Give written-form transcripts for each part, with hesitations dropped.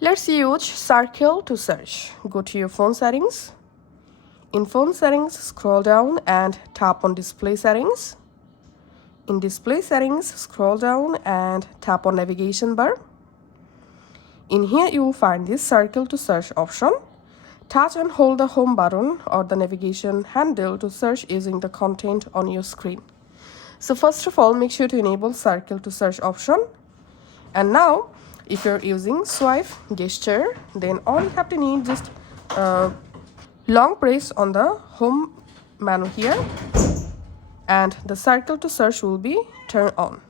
Let's use circle to search. Go to your phone settings. In phone settings, scroll down and tap on display settings. In display settings, scroll down and tap on navigation bar. In here, you will find this circle to search option. Touch and hold the home button or the navigation handle to search using the content on your screen. So first of all, make sure to enable circle to search option. And now, if you're using swipe gesture, then all you have to need just long press on the home menu here, and the circle to search will be turned on.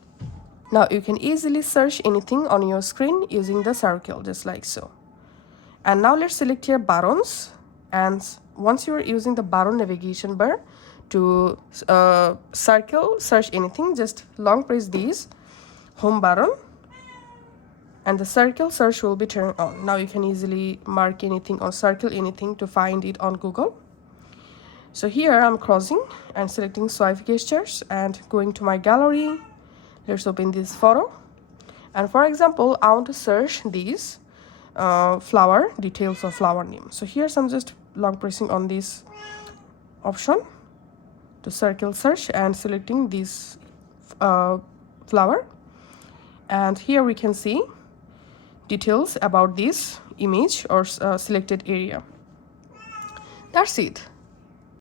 Now you can easily search anything on your screen using the circle, just like so. And now let's select your buttons, and once you are using the button navigation bar to circle search anything, just long press these home button and the circle search will be turned on. Now you can easily mark anything or circle anything to find it on Google. So here I'm crossing and selecting swipe gestures and going to my gallery. Let's open this photo. And for example, I want to search these flower details or flower name. So here's I'm just long pressing on this option to circle search and selecting this flower. And here we can see details about this image or selected area. That's it.